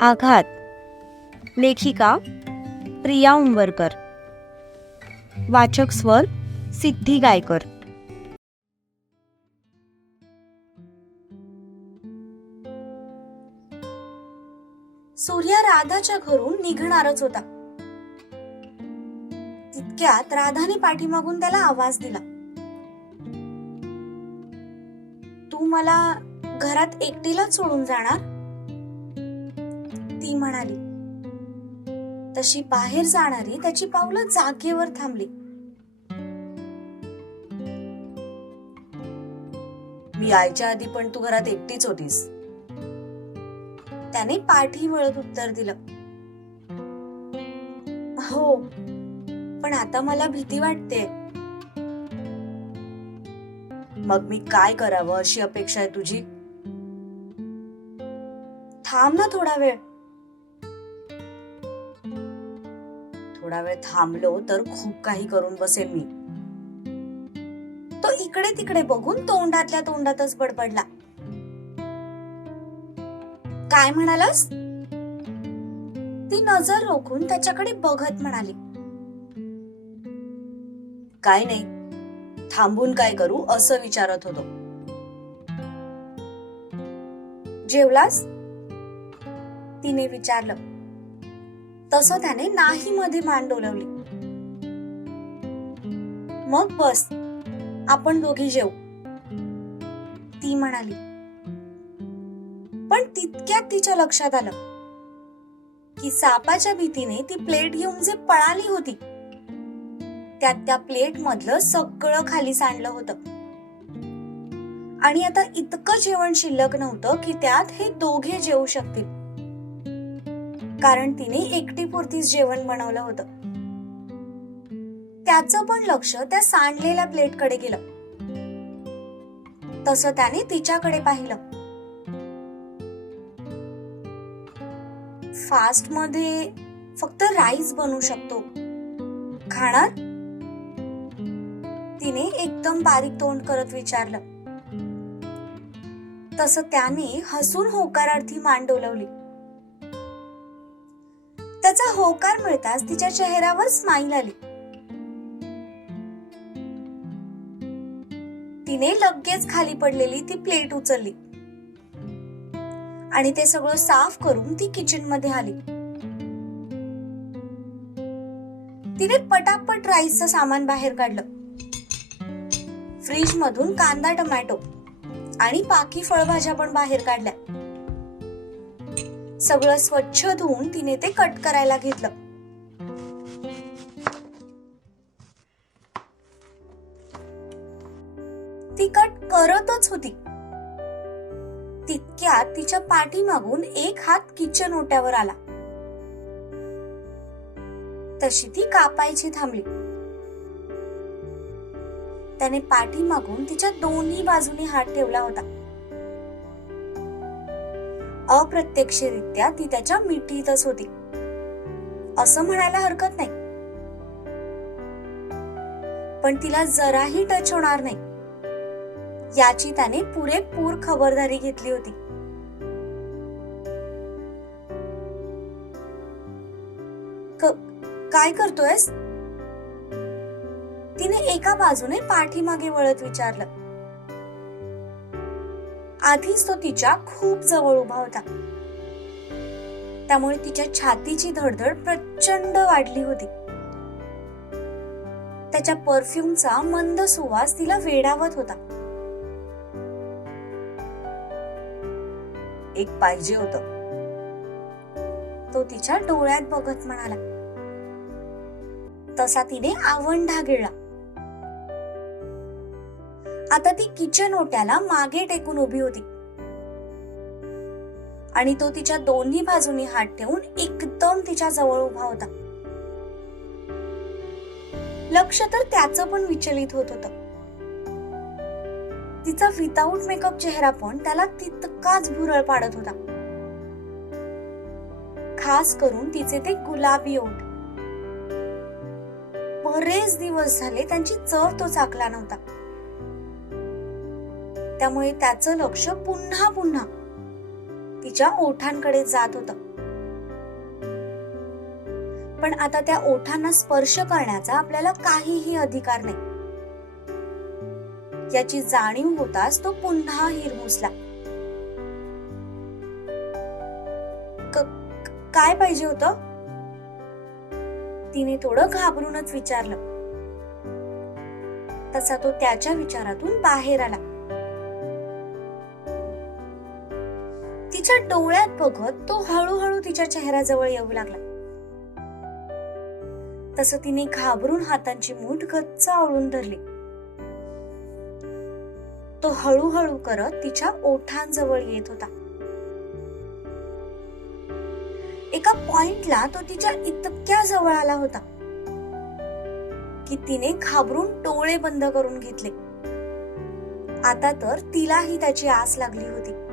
आघात. लेखिका प्रिया उंबरकर. वाचक स्वर सिद्धी गायकर. सूर्या राधाच्या घरून निघणारच होता. तितक्यात राधाने पाठीमागून त्याला आवाज दिला. तू मला घरात एकटीलाच सोडून जाणार? ती म्हणाली. तशी बाहेर जाणारी त्याची पावलं जागेवर थांबली. मी यायच्या आधी पण तू घरात एकटीच होतीस. त्याने पाठी वळत उत्तर दिलं. हो पण आता मला भीती वाटते. मग मी काय करावं अशी अपेक्षा आहे तुझी? थांब ना थोडा वेळ. थोडा वेळ थांबलो तर खूप काही करून बसेल मी. तो इकडे तिकडे बघून तोंडातल्या तोंडातच बडबडला. काय म्हणालास? ती नजर रोखून त्याच्याकडे बघत म्हणाली. काय नाही थांबून काय करू असं विचारत होतो. जेवलास? तिने विचारलं. तसं त्याने नाही मध्ये मान डोलवली मग बस आपण दोघी जेऊ. ती म्हणाली. पण तितक्यात तिच्या लक्षात आलं की सापाच्या भीतीने ती प्लेट घेऊन जे पळाली होती त्यात त्या प्लेट मधलं सगळं खाली सांडलं होतं. आणि आता इतकं जेवण शिल्लक नव्हतं की त्यात हे दोघे जेवू शकतील. कारण तिने एकटी पुरतीच जेवण बनवलं होतं. त्याचं पण लक्ष त्या सांडलेल्या प्लेटकडे गेलं. तसं त्याने तिच्याकडे पाहिलं. फास्टमध्ये फक्त राईस बनवू शकतो. खाणार? तिने एकदम बारीक तोंड करत विचारलं. तसं त्याने हसून होकारार्थी मान डोलवली त्याचा होकार मिळताच तिच्या चेहऱ्यावर स्माईल आली. तिने लगेच खाली पडलेली ती प्लेट उचलली. आणि ते सगळं साफ करून ती किचनमध्ये आली. तिने पटापट राईसचं सामान बाहेर काढलं. फ्रीज मधून कांदा टोमॅटो आणि बाकी फळभाज्या पण बाहेर काढल्या. सगळं स्वच्छ धुवून तिने ते कट करायला घेतलं. ती कट करतच होती. तितक्यात तिच्या पाठीमागून एक हात किचन ओट्यावर आला. तशी ती कापायची थांबली. त्याने पाठीमागून तिच्या दोन्ही बाजूनी हात ठेवला होता. अप्रत्यक्षरित्या ती त्याच्या मिठीतच होती असं म्हणायला हरकत नाही. पण तिला जराही टच होणार नाही. याची त्याने पुरेपूर खबरदारी घेतली होती. काय करतोयस? तिने एका बाजूने पाठीमागे वळत विचारलं. आधीच तो तिच्या खूप जवळ उभा होता. त्यामुळे तिच्या छातीची धडधड प्रचंड वाढली होती. त्याच्या परफ्यूमचा मंद सुवास तिला वेडावत होता. एक पाहिजे होत. तो तिच्या डोळ्यात बघत म्हणाला. तसा तिने आवंढा गिळला आता ती किचन ओट्याला मागे टेकून उभी होती. आणि तो तिच्या दोन्ही बाजूनी हात ठेवून एकदम तिच्या जवळ उभा होता. लक्ष तर त्याच पण विचलित होत होत. तिचा विदाऊट मेकअप चेहरा पण त्याला तितकाच भुरळ पाडत होता. खास करून तिचे ते गुलाबी ओठ. बरेच दिवस झाले त्यांची चव तो चाकला नव्हता. त्यामुळे त्याचं लक्ष पुन्हा पुन्हा तिच्या ओठांकडे जात होतं. पण आता त्या ओठांना स्पर्श करण्याचा आपल्याला काहीही अधिकार नाही. याची जाणीव होताच तो पुन्हा हिरमुसला. क- काय पाहिजे होतं? तिने थोडं घाबरूनच विचारलं. तसा तो त्याच्या विचारातून बाहेर आला. तिच्या डोळ्यात बघत तो हळूहळू तिच्या चेहऱ्याजवळ येऊ लागला. तसं तिने घाबरून हातांची मूठ गच्च आवळून धरली. तो हळूहळू करत तिच्या ओठांजवळ येत होता. एका पॉइंटला तो तिच्या इतक्या जवळ आला होता की तिने घाबरून डोळे बंद करून घेतले. आता तर तिलाही त्याची आस लागली होती.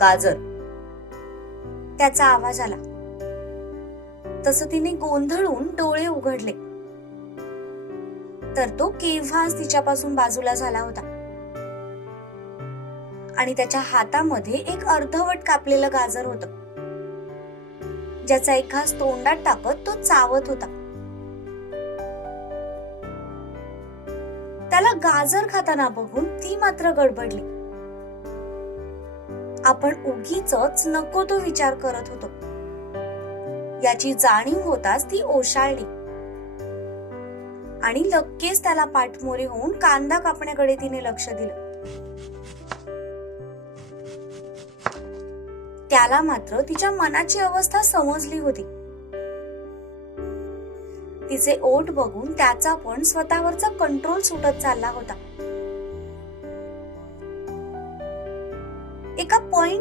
गाजर त्याचा आवाज आला. तसं तिने गोंधळून डोळे उघडले. तर तो केव्हाच तिच्यापासून बाजूला झाला होता? आणि त्याच्या हातामध्ये एक अर्धवट कापलेलं गाजर होत. ज्याचा एक घास तोंडात टाकत तो चावत होता. त्याला गाजर खाताना बघून ती मात्र गडबडली. आपण उगीच नको तो विचार करत होतो. याची जाणीव होताच ती ओशाळली. आणि लगेच त्याला पाठमोरी होऊन कांदा कापण्याकडे तिने लक्ष दिलं. त्याला मात्र तिच्या मनाची अवस्था समजली होती. तिचे ओठ बघून त्याचा पण स्वतःवरचा कंट्रोल सुटत चालला होता.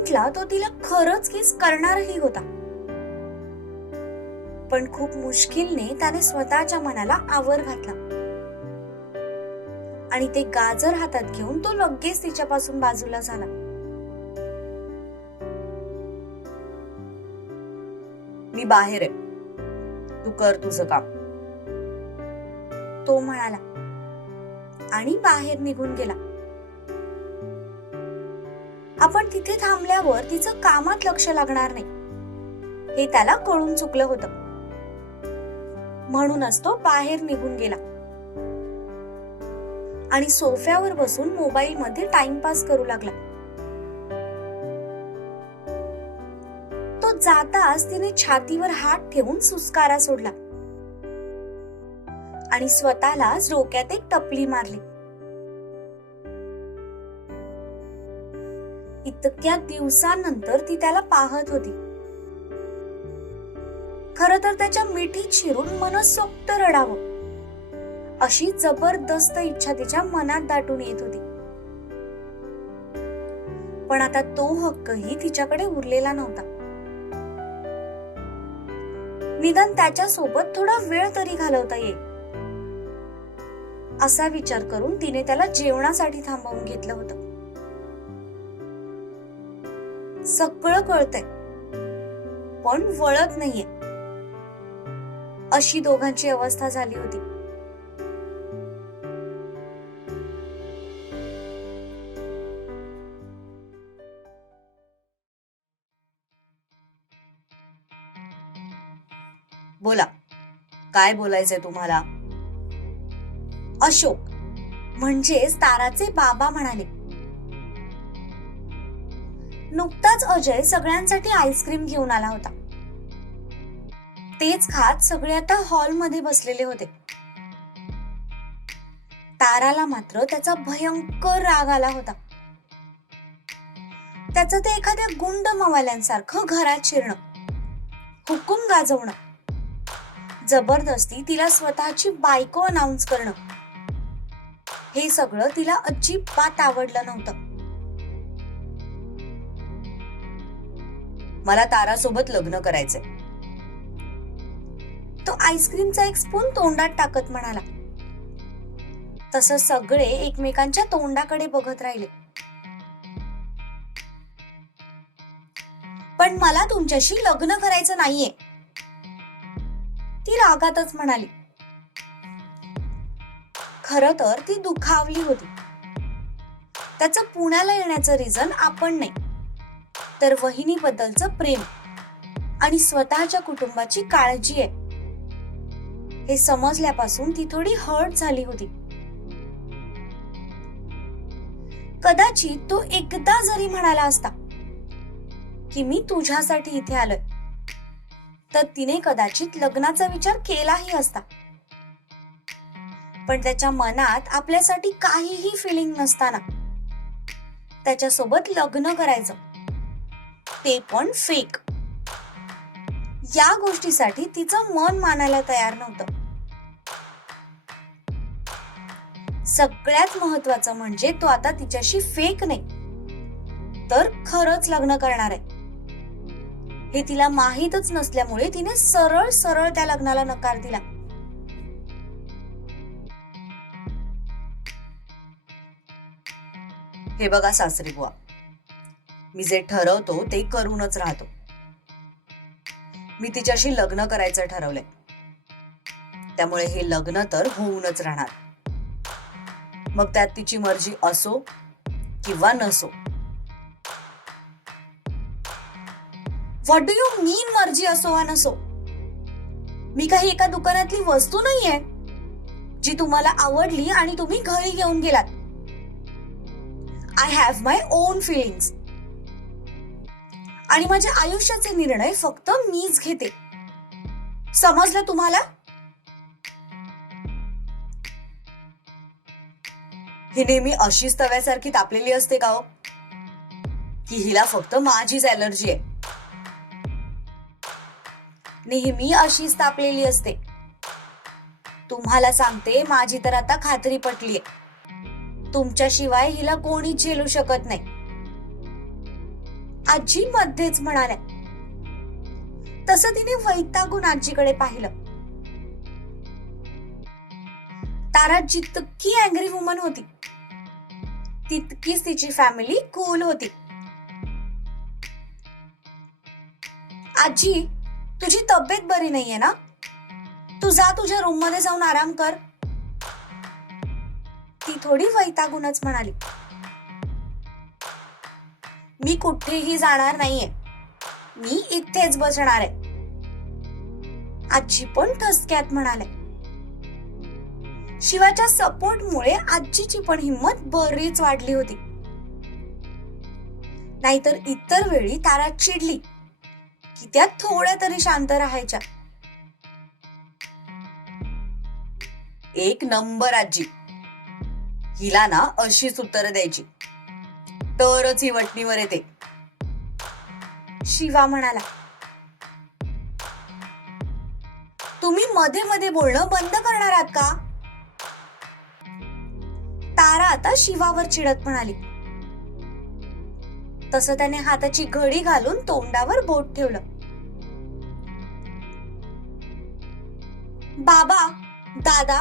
एका तो तिला खरंच किस करणारही होता. पण खूप मुश्किलने त्याने स्वतःच्या मनाला आवर घातला. आणि ते गाजर हातात घेऊन तो लगेच तिच्यापासून बाजूला झाला. मी बाहेर आहे. तू कर तुझं काम. तो म्हणाला. आणि बाहेर निघून गेला. आपण तिथे थांबल्यावर तिचं कामात लक्ष लागणार नाही. हे त्याला कळून चुकलं होतं. म्हणूनच तो बाहेर निघून गेला. आणि सोफ्यावर बसून मोबाईल मध्ये टाइमपास करू लागला. तो जाताच तिने छातीवर हात ठेवून सुस्कारा सोडला. आणि स्वतःलाच डोक्यात एक टपली मारली. इतक्या दिवसानंतर ती त्याला पाहत होती. खर तर त्याच्या मिठीत शिरून मनसोक्त रडावं. अशी जबरदस्त इच्छा तिच्या मनात दाटून येत होती. पण आता तो हक्कही तिच्याकडे उरलेला नव्हता. निदान त्याच्या सोबत थोडा वेळ तरी घालवता येईल. असा विचार करून तिने त्याला जेवणासाठी थांबवून घेतलं होतं. सगळं कळतंय. पण वळत नाहीये. अशी दोघांची अवस्था झाली होती. बोला काय बोलायचंय तुम्हाला? अशोक म्हणजेच ताराचे बाबा म्हणाले. नुकताच अजय सगळ्यांसाठी आईस्क्रीम घेऊन आला होता. तेच खात सगळे आता हॉलमध्ये बसलेले होते. ताराला मात्र त्याचा भयंकर राग आला होता. त्याचं ते एखाद्या गुंड मवाल्यांसारखं घरात शिरणं हुकूम गाजवणं जबरदस्ती तिला स्वतःची बायको अनाऊन्स करणं हे सगळं तिला अजिबात आवडलं नव्हतं. मला तारासोबत लग्न करायचंय. तो आईस्क्रीमचा एक स्पून तोंडात टाकत म्हणाला. तस सगळे एकमेकांच्या तोंडाकडे बघत राहिले. पण मला तुमच्याशी लग्न करायचं नाहीये. ती रागातच म्हणाली. खर तर ती दुखावली होती. त्याचं पुण्याला येण्याचं रिझन आपण नाही. तर वहिनीबद्दलचं प्रेम आणि स्वतःच्या कुटुंबाची काळजी आहे. हे समजल्यापासून ती थोडी हर्ट झाली होती. कदाचित तो एकदा जरी म्हणाला असता की मी तुझ्यासाठी इथे आलोय तर तिने कदाचित लग्नाचा विचार केलाही असता. पण त्याच्या मनात आपल्यासाठी काहीही फिलिंग नसताना त्याच्यासोबत लग्न करायचं. ते पण फेक या गोष्टीसाठी तिचं मन मानायला तयार नव्हतं. सगळ्यात महत्वाचं म्हणजे तो आता तिच्याशी फेक नाही. तर खरंच लग्न करणार आहे. हे तिला माहीतच नसल्यामुळे तिने सरळ सरळ त्या लग्नाला नकार दिला. हे बघा सासरी बुवा. मी जे ठरवतो ते करूनच राहतो. मी तिच्याशी लग्न करायचं ठरवलंय. त्यामुळे हे लग्न तर होऊनच राहणार. मग त्यात तिची मर्जी असो किंवा नसो. व्हॉट डू यू मीन मर्जी असो वा नसो? मी काही एका दुकानातली वस्तू नाहीये जी तुम्हाला आवडली आणि तुम्ही घरी घेऊन गेलात. I have my own feelings आणि माझ्या आयुष्याचे निर्णय फक्त मीच घेते. समजलं तुम्हाला? ही नेहमी अशीच तव्यासारखी तापलेली असते का हो? की हिला फक्त माझीच एलर्जी आहे. नेहमी अशीच तापलेली असते. तुम्हाला सांगते माझी तर आता खात्री पटलीये. तुमच्याशिवाय हिला कोणीच झेलू शकत नाही. आजी मध्येच म्हणाल्या. तसं तिने वैतागून आजीकडे पाहिलं. तारा जितकी अँग्री वुमन होती तितकीच तिची फॅमिली कूल होती. आजी तुझी तब्येत बरी नाहीये ना? तू जा तुझ्या रूममध्ये जाऊन आराम कर. ती थोडी वैतागूनच म्हणाली. मी कुठेही जाणार नाहीये. मी इथेच बसणार आहे. आजी पण ठसक्यात म्हणाले. शिवाच्या सपोर्टमुळे आजीची पण हिंमत बरीच वाढली होती. नाहीतर इतर वेळी तारा चिडली. की त्या थोड्या तरी शांत राहायच्या. एक नंबर आजी. हिला ना अशीच उत्तरं द्यायची. तरच ही वटणीवर येते. शिवा म्हणाला तुम्ही मध्ये मध्ये बोलणं बंद करणार आहात का? तारा आता शिवावर चिडत म्हणाली. तसं त्याने हाताची घडी घालून तोंडावर बोट ठेवलं. बाबा दादा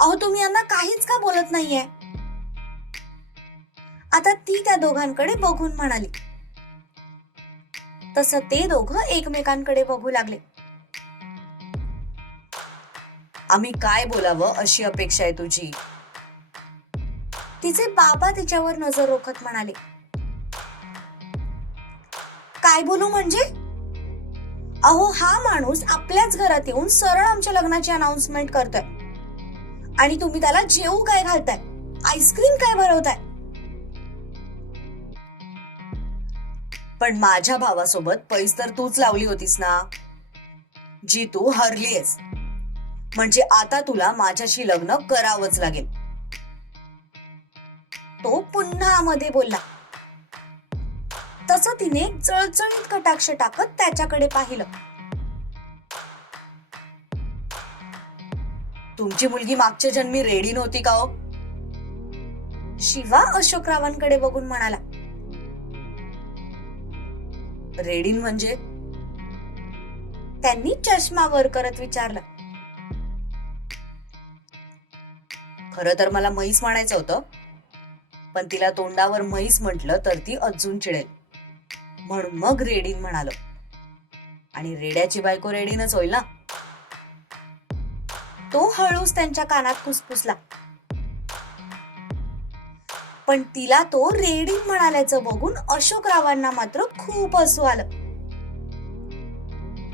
अहो तुम्ही यांना काहीच का बोलत नाहीये? आता ती त्या दोघांकडे बघून म्हणाली. तसं ते दोघं एकमेकांकडे बघू लागले. आम्ही काय बोलावं अशी अपेक्षा आहे तुझी? तिचे बाबा तिच्यावर नजर रोखत म्हणाले. काय बोलू म्हणजे? अहो हा माणूस आपल्याच घरात येऊन सरळ आमच्या लग्नाची अनाउन्समेंट करतोय. आणि तुम्ही त्याला जेवू काय घालताय? आईस्क्रीम काय भरवताय? पण माझ्या भावासोबत पैस तर तूच लावली होतीस ना? जी तू हरलीयस. म्हणजे आता तुला माझ्याशी लग्न करावंच लागेल. तो पुन्हा मध्ये बोलला. तसं तिने चळचळीत कटाक्ष टाकत त्याच्याकडे पाहिलं. तुमची मुलगी मागच्या जन्मी रेडी नव्हती का हो? शिवा अशोकरावांकडे बघून म्हणाला. रेडिन म्हणजे? त्यांनी चष्मा वर करत विचारलं. खर तर मला म्हैस म्हणायचं होतं पण तिला तोंडावर म्हैस म्हटलं तर ती अजून चिडेल. म्हणून मग रेडीन म्हणालो. आणि रेड्याची बायको रेडीनच होईल ना? तो हळूच त्यांच्या कानात फुसफुसला. पण तिला तो रेडिंग म्हणाल्याचं बघून अशोकरावांना मात्र खूप हसू आलं.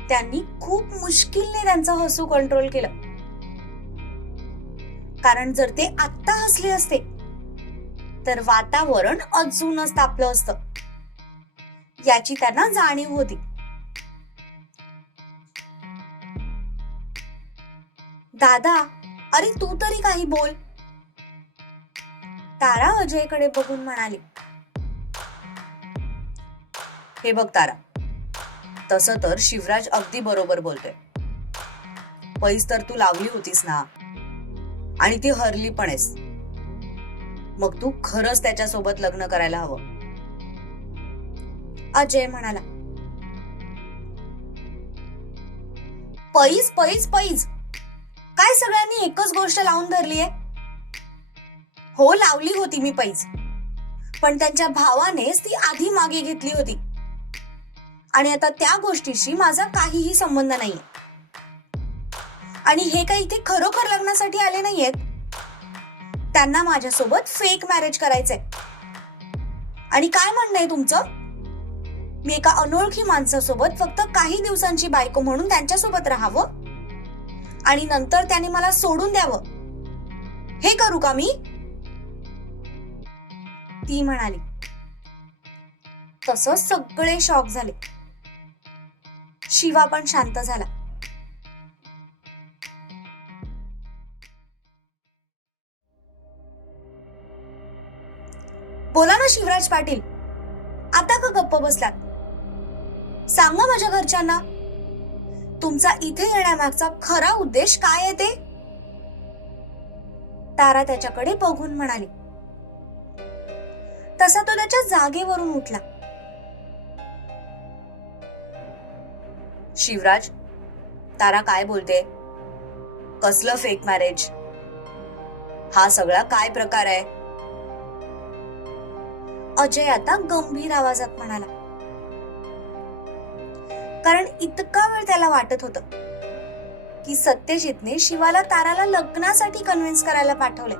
त्यांनी खूप मुश्किलने त्यांचं हसू कंट्रोल केलं. कारण जर ते आत्ता हसले असते तर वातावरण अजूनच तापलं असतं. याची त्यांना जाणीव होती. दादा अरे तू तरी काही बोल. तारा अजयकडे बघून म्हणाली. हे बघ तारा तसं तर शिवराज अगदी बरोबर बोलतोय. पैस तर तू लावली होतीस ना आणि ती हरली पण आहेस. मग तू खरंच त्याच्यासोबत लग्न करायला हवं. अजय म्हणाला. पैज पैज पैज काय सगळ्यांनी एकच गोष्ट लावून धरली आहे हो लावली होती मी पैज पण त्यांच्या भावानेच ती आधी मागे घेतली होती. आणि आता त्या गोष्टीशी माझा काहीही संबंध नाही आणि हे काही इथे खरोखर लग्नासाठी आले नाहीयेत. त्यांना माझ्यासोबत फेक मॅरेज करायचंय. आणि काय म्हणणं आहे तुमचं? मी एका अनोळखी माणसासोबत फक्त काही दिवसांची बायको म्हणून त्यांच्यासोबत राहावं? आणि नंतर त्याने मला सोडून द्यावं? हे करू का मी? ती म्हणाली. तस सगळे शॉक झाले. शिवा पण शांत झाला. बोला ना शिवराज पाटील आता का गप्प बसलात? सांगा माझ्या घरच्यांना. तुमचा इथे येण्यामागचा खरा उद्देश काय आहे ते? तारा त्याच्याकडे बघून म्हणाली. तसा तो त्याच्या जागेवरून उठला. शिवराज तारा काय बोलते? कसलं फेक मॅरेज हा सगळा काय प्रकार आहे? अजय आता गंभीर आवाजात म्हणाला. कारण इतका वेळ त्याला वाटत होत की सत्यजितने शिवाला ताराला लग्नासाठी कन्व्हिन्स करायला पाठवले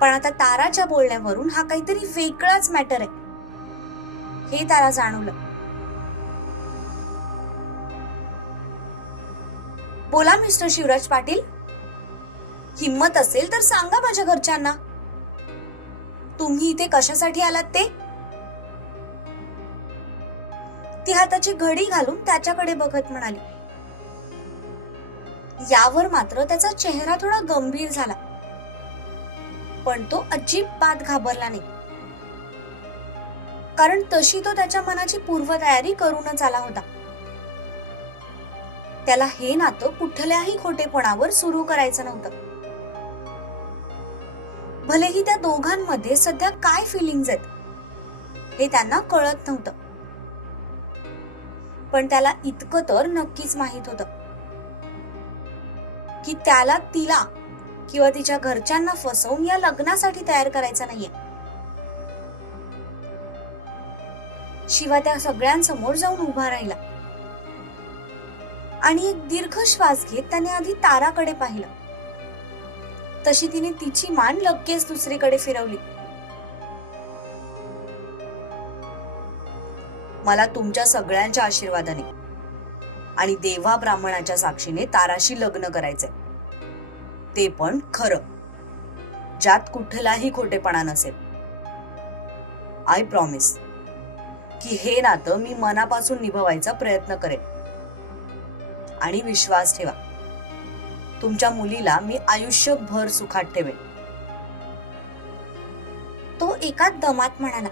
पण आता ताराच्या बोलण्यावरून हा काहीतरी वेगळाच मॅटर आहे. हे त्याला जाणवलं. बोला मिस्टर शिवराज पाटील. हिम्मत असेल तर सांगा माझ्या घरच्यांना. तुम्ही इथे कशासाठी आलात ते? ती हाताची घडी घालून त्याच्याकडे बघत म्हणाली. यावर मात्र त्याचा चेहरा थोडा गंभीर झाला. पण तो अजिबात घाबरला नाही. कारण तशी तो त्याच्या मनाची पूर्वतयारी करूनच आला होता. त्याला हे नातं कुठल्याही खोटेपणावर सुरू करायचं नव्हतं. भलेही त्या दोघांमध्ये सध्या काय फिलिंग्ज आहेत हे त्यांना कळत नव्हतं. पण त्याला इतकं तर नक्कीच माहीत होतं की त्याला तिला किंवा तिच्या घरच्यांना फसवून या लग्नासाठी तयार करायचा नाहीये. शिवा त्या सगळ्यांसमोर जाऊन उभा राहिला. आणि एक दीर्घ श्वास घेत त्याने आधी ताराकडे पाहिलं. तशी तिने तिची मान लगेच दुसरीकडे फिरवली. मला तुमच्या सगळ्यांच्या आशीर्वादाने आणि देवा ब्राह्मणाच्या साक्षीने ताराशी लग्न करायचंय. ते पण खरं. ज्यात कुठलाही खोटेपणा नसेल. आय प्रॉमिस की हे नातं मी मनापासून निभवायचा प्रयत्न करेन. आणि विश्वास ठेवा. तुमच्या मुलीला मी आयुष्यभर सुखात ठेवेन. तो एका दमात म्हणाला.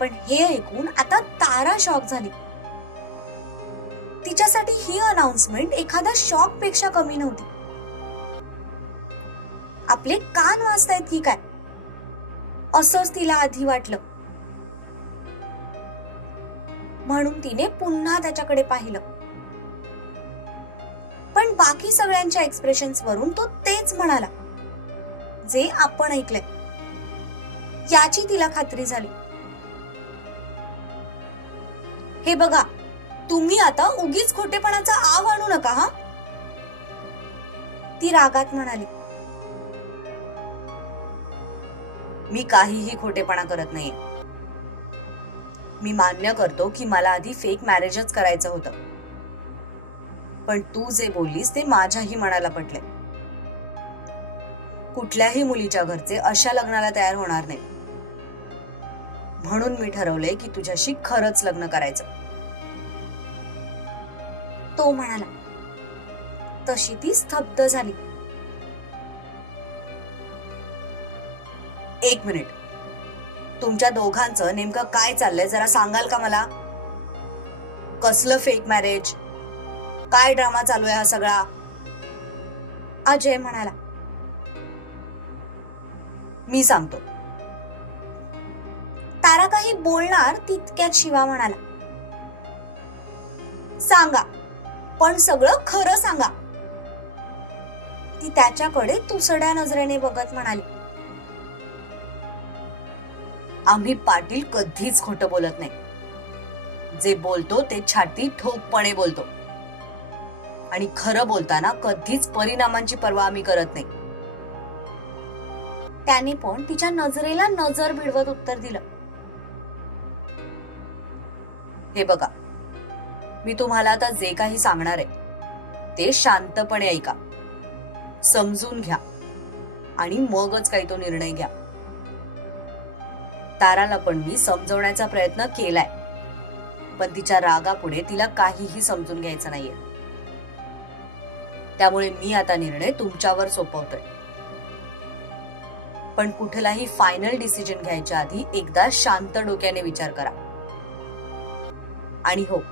पण हे ऐकून आता तारा शॉक झाली. तिच्यासाठी ही अनाउन्समेंट एखाद्या शॉकपेक्षा कमी नव्हती. आपले कान वाजतायत की काय? असंच तिला आधी वाटलं. म्हणून तिने पुन्हा त्याच्याकडे पाहिलं. पण बाकी सगळ्यांच्या एक्सप्रेशन वरून तो तेच म्हणाला जे आपण ऐकलंय. याची तिला खात्री झाली. हे बघा तुम्ही आता उगीच खोटेपणाचा आव आणू नका हा? ती रागात म्हणाली. मी काहीही खोटेपणा करत नाहीये. मी मान्य करतो की मला आधी फेक मॅरेजच करायचं होतं. पण तू जे बोललीस ते माझ्याही मनाला पटले कुठल्याही मुलीच्या घरचे अशा लग्नाला तयार होणार नाही. म्हणून मी ठरवलंय की तुझ्याशी खरंच लग्न करायचं. तो म्हणाला तशी ती स्तब्ध झाली. एक मिनिट. तुमच्या दोघांचं नेमकं काय चाललंय? जरा सांगाल का मला? कसलं फेक मॅरेज काय ड्रामा चालू आहे हा सगळा? अजय म्हणाला. मी सांगतो. तारा काही बोलणार तितक्यात शिवा म्हणाला. सांगा पण सगळं खरं सांगा. ती त्याच्याकडे तुसड्या नजरेने बघत म्हणाली. आम्ही पाटील कधीच खोटं बोलत नाही. जे बोलतो ते छाती ठोकपणे बोलतो. आणि खरं बोलताना कधीच परिणामांची पर्वा आम्ही करत नाही. त्याने पण तिच्या नजरेला नजर भिडवत उत्तर दिलं. हे बघा मी तुम्हाला आता जे काही सांगणार आहे ते शांतपणे ऐका. समजून घ्या. आणि मगच काही तो निर्णय घ्या. ताराला पण मी समजवण्याचा प्रयत्न केलाय. पण तिच्या रागापुढे तिला काहीही समजून घ्यायचं नाहीये. त्यामुळे मी आता निर्णय तुमच्यावर सोपवतोय. पण कुठलाही फायनल डिसिजन घ्यायच्या आधी एकदा शांत डोक्याने विचार करा. आणि हो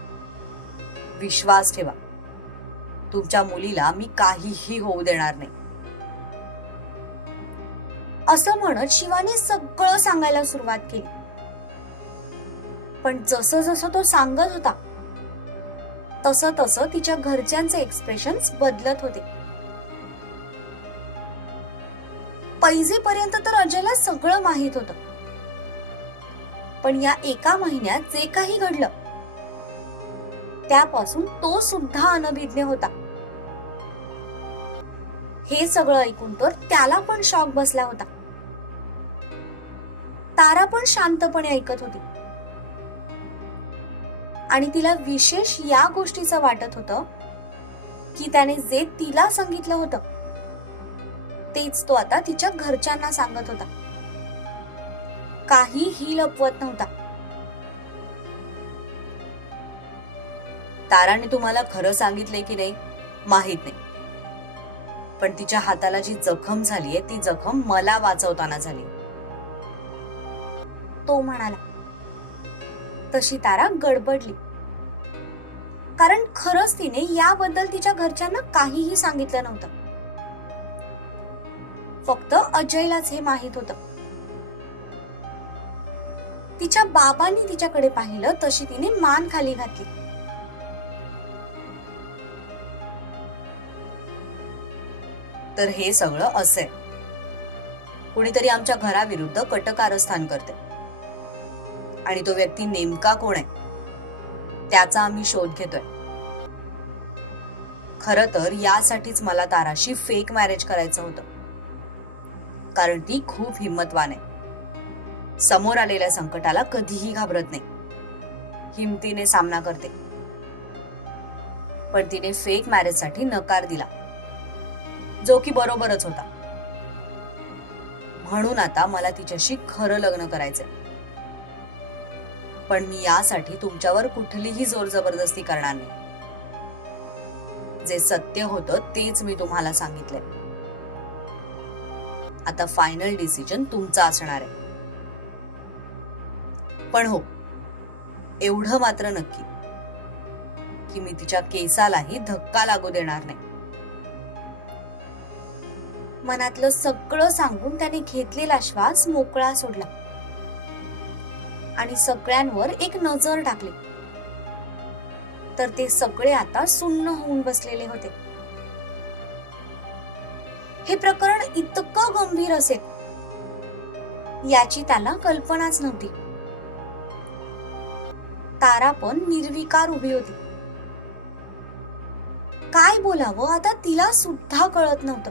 विश्वास ठेवा. तुमच्या मुलीला मी काहीही होऊ देणार नाही. असं म्हणत शिवाने सगळं सांगायला सुरुवात केली. पण जसं जसं तो सांगत होता तसं तसं तिच्या घरच्यांचे एक्सप्रेशन बदलत होते. पैजेपर्यंत तर अजयला सगळं माहीत होतं. पण या एका महिन्यात जे काही घडलं त्यापासून तो सुद्धा अनभिज्ञ होता. हे सगळं ऐकून तर त्याला पण शॉक बसला होता. तारा पण शांतपणे ऐकत होती. आणि तिला विशेष या गोष्टीचं वाटत होतं की त्याने जे तिला सांगितलं होतं तेच तो आता तिच्या घरच्यांना सांगत होता. काहीही लपवत नव्हता. ताराने तुम्हाला खरं सांगितलंय की नाही माहीत नाही. पण तिच्या हाताला जी जखम झालीये ती जखम मला वाचवताना झाली. तो म्हणाला. तशी तारा गडबडली. कारण खरंच तिने याबद्दल तिच्या घरच्यांना काहीही सांगितलं नव्हतं. फक्त अजयलाच हे माहीत होतं. तिच्या बाबांनी तिच्याकडे पाहिलं तशी तिने मान खाली घातली. तर हे सगळं असं आहे कुणीतरी आमच्या घराविरुद्ध कटकारस्थान करते. आणि तो व्यक्ती नेमका कोण आहे? त्याचा आम्ही शोध घेतोय. खर तर यासाठीच मला ताराशी फेक मॅरेज करायचं होतं. कारण ती खूप हिंमतवान आहे. समोर आलेल्या संकटाला कधीही घाबरत नाही. हिमतीने सामना करते. पण तिने फेक मॅरेजसाठी नकार दिला. जो की बरोबरच होता. म्हणून आता मला तिच्याशी खरं लग्न करायचंय. पण मी यासाठी तुमच्यावर कुठलीही जोर जबरदस्ती करणार नाही. जे सत्य होतं तेच मी तुम्हाला सांगितले आता फायनल डिसिजन तुमचा असणार आहे. पण हो एवढं मात्र नक्की की मी तिच्या केसालाही धक्का लागू देणार नाही. मनातलं सगळं सांगून त्याने घेतलेला श्वास मोकळा सोडला. आणि सगळ्यांवर एक नजर टाकली. तर ते सगळे आता सुन्न होऊन बसलेले होते. हे प्रकरण इतकं गंभीर असेल याची त्याला कल्पनाच नव्हती. तारा पण निर्विकार उभी होती. काय बोलावं आता तिला सुद्धा कळत नव्हतं.